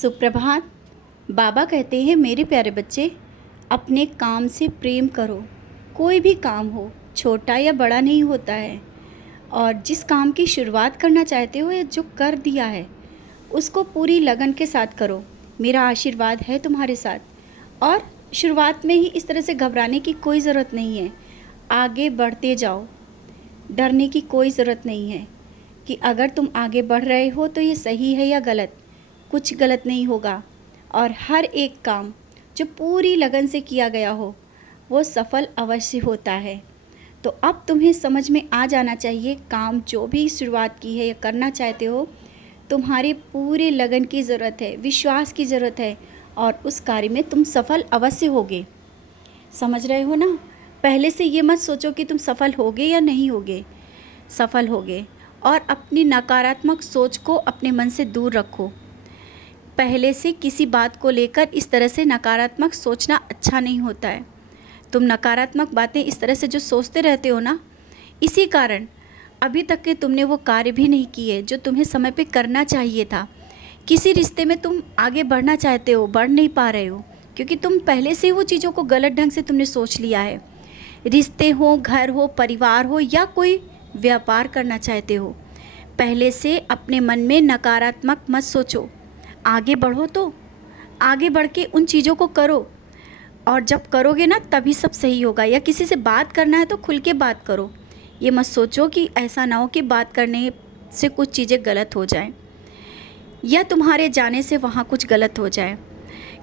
सुप्रभात। बाबा कहते हैं, मेरे प्यारे बच्चे, अपने काम से प्रेम करो। कोई भी काम हो, छोटा या बड़ा नहीं होता है। और जिस काम की शुरुआत करना चाहते हो या जो कर दिया है उसको पूरी लगन के साथ करो। मेरा आशीर्वाद है तुम्हारे साथ। और शुरुआत में ही इस तरह से घबराने की कोई ज़रूरत नहीं है। आगे बढ़ते जाओ, डरने की कोई ज़रूरत नहीं है कि अगर तुम आगे बढ़ रहे हो तो ये सही है या गलत। कुछ गलत नहीं होगा। और हर एक काम जो पूरी लगन से किया गया हो वो सफल अवश्य होता है। तो अब तुम्हें समझ में आ जाना चाहिए, काम जो भी शुरुआत की है या करना चाहते हो, तुम्हारे पूरे लगन की ज़रूरत है, विश्वास की ज़रूरत है, और उस कार्य में तुम सफल अवश्य होगे। समझ रहे हो ना? पहले से ये मत सोचो कि तुम सफल होगे या नहीं होगे, सफल होगे। और अपनी नकारात्मक सोच को अपने मन से दूर रखो। पहले से किसी बात को लेकर इस तरह से नकारात्मक सोचना अच्छा नहीं होता है। तुम नकारात्मक बातें इस तरह से जो सोचते रहते हो ना, इसी कारण अभी तक के तुमने वो कार्य भी नहीं किए जो तुम्हें समय पे करना चाहिए था। किसी रिश्ते में तुम आगे बढ़ना चाहते हो, बढ़ नहीं पा रहे हो, क्योंकि तुम पहले से वो चीज़ों को गलत ढंग से तुमने सोच लिया है। रिश्ते हो, घर हो, परिवार हो, या कोई व्यापार करना चाहते हो, पहले से अपने मन में नकारात्मक मत सोचो। आगे बढ़ो, तो आगे बढ़ के उन चीज़ों को करो। और जब करोगे ना तभी सब सही होगा। या किसी से बात करना है तो खुल के बात करो। ये मत सोचो कि ऐसा ना हो कि बात करने से कुछ चीज़ें गलत हो जाएं या तुम्हारे जाने से वहाँ कुछ गलत हो जाए।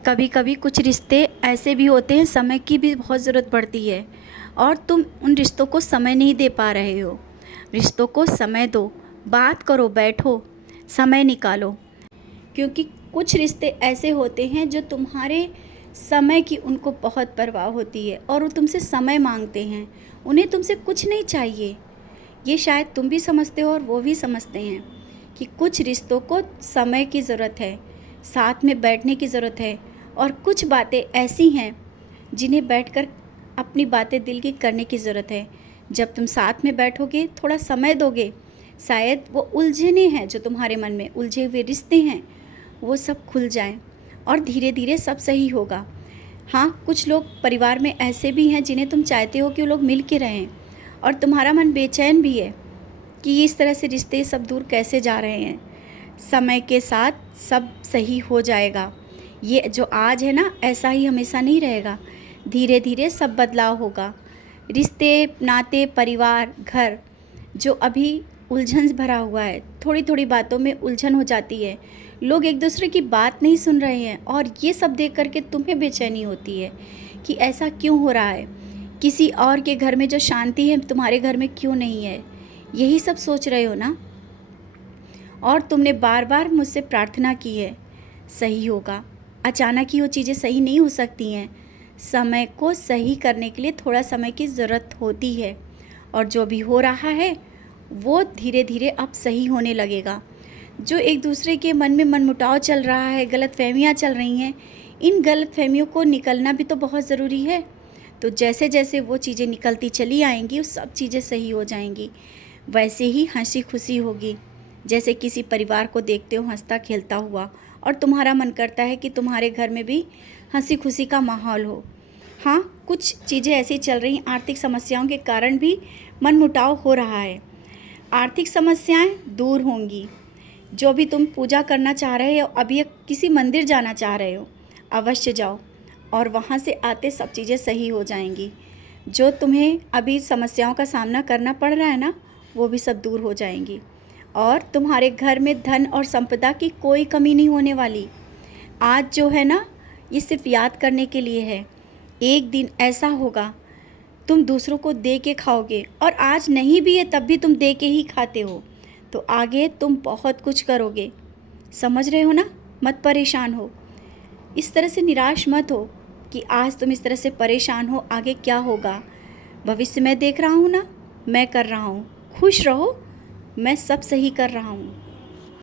कभी कभी कुछ रिश्ते ऐसे भी होते हैं, समय की भी बहुत ज़रूरत पड़ती है और तुम उन रिश्तों को समय नहीं दे पा रहे हो। रिश्तों को समय दो, बात करो, बैठो, समय निकालो। क्योंकि कुछ रिश्ते ऐसे होते हैं जो तुम्हारे समय की उनको बहुत परवाह होती है और वो तुमसे समय मांगते हैं। उन्हें तुमसे कुछ नहीं चाहिए। ये शायद तुम भी समझते हो और वो भी समझते हैं कि कुछ रिश्तों को समय की ज़रूरत है, साथ में बैठने की ज़रूरत है। और कुछ बातें ऐसी हैं जिन्हें बैठकर अपनी बातें दिल की करने की ज़रूरत है। जब तुम साथ में बैठोगे, थोड़ा समय दोगे, शायद वो उलझने हैं जो तुम्हारे मन में उलझे हुए रिश्ते हैं वो सब खुल जाएं और धीरे धीरे सब सही होगा। हाँ, कुछ लोग परिवार में ऐसे भी हैं जिन्हें तुम चाहते हो कि वो लोग मिल के रहें, और तुम्हारा मन बेचैन भी है कि इस तरह से रिश्ते सब दूर कैसे जा रहे हैं। समय के साथ सब सही हो जाएगा। ये जो आज है ना, ऐसा ही हमेशा नहीं रहेगा। धीरे धीरे सब बदलाव होगा। रिश्ते, नाते, परिवार, घर जो अभी उलझन भरा हुआ है, थोड़ी थोड़ी बातों में उलझन हो जाती है, लोग एक दूसरे की बात नहीं सुन रहे हैं, और ये सब देख करके तुम्हें बेचैनी होती है कि ऐसा क्यों हो रहा है, किसी और के घर में जो शांति है तुम्हारे घर में क्यों नहीं है। यही सब सोच रहे हो ना? और तुमने बार बार मुझसे प्रार्थना की है, सही होगा। अचानक ही वो चीज़ें सही नहीं हो सकती हैं। समय को सही करने के लिए थोड़ा समय की ज़रूरत होती है, और जो भी हो रहा है वो धीरे धीरे अब सही होने लगेगा। जो एक दूसरे के मन में मनमुटाव चल रहा है, गलतफहमियाँ चल रही हैं, इन गलतफहमियों को निकलना भी तो बहुत ज़रूरी है। तो जैसे जैसे वो चीज़ें निकलती चली आएंगी, वो सब चीज़ें सही हो जाएंगी। वैसे ही हंसी खुशी होगी। जैसे किसी परिवार को देखते हो हंसता खेलता हुआ, और तुम्हारा मन करता है कि तुम्हारे घर में भी हंसी खुशी का माहौल हो। हाँ, कुछ चीज़ें ऐसी चल रही, आर्थिक समस्याओं के कारण भी मनमुटाव हो रहा है। आर्थिक समस्याएं दूर होंगी। जो भी तुम पूजा करना चाह रहे हो, अभी किसी मंदिर जाना चाह रहे हो, अवश्य जाओ, और वहाँ से आते सब चीज़ें सही हो जाएंगी। जो तुम्हें अभी समस्याओं का सामना करना पड़ रहा है ना, वो भी सब दूर हो जाएंगी। और तुम्हारे घर में धन और संपदा की कोई कमी नहीं होने वाली। आज जो है ना, ये सिर्फ याद करने के लिए है। एक दिन ऐसा होगा तुम दूसरों को दे के खाओगे, और आज नहीं भी है तब भी तुम दे के ही खाते हो। तो आगे तुम बहुत कुछ करोगे। समझ रहे हो ना? मत परेशान हो, इस तरह से निराश मत हो कि आज तुम इस तरह से परेशान हो, आगे क्या होगा। भविष्य मैं देख रहा हूँ ना, मैं कर रहा हूँ। खुश रहो, मैं सब सही कर रहा हूँ।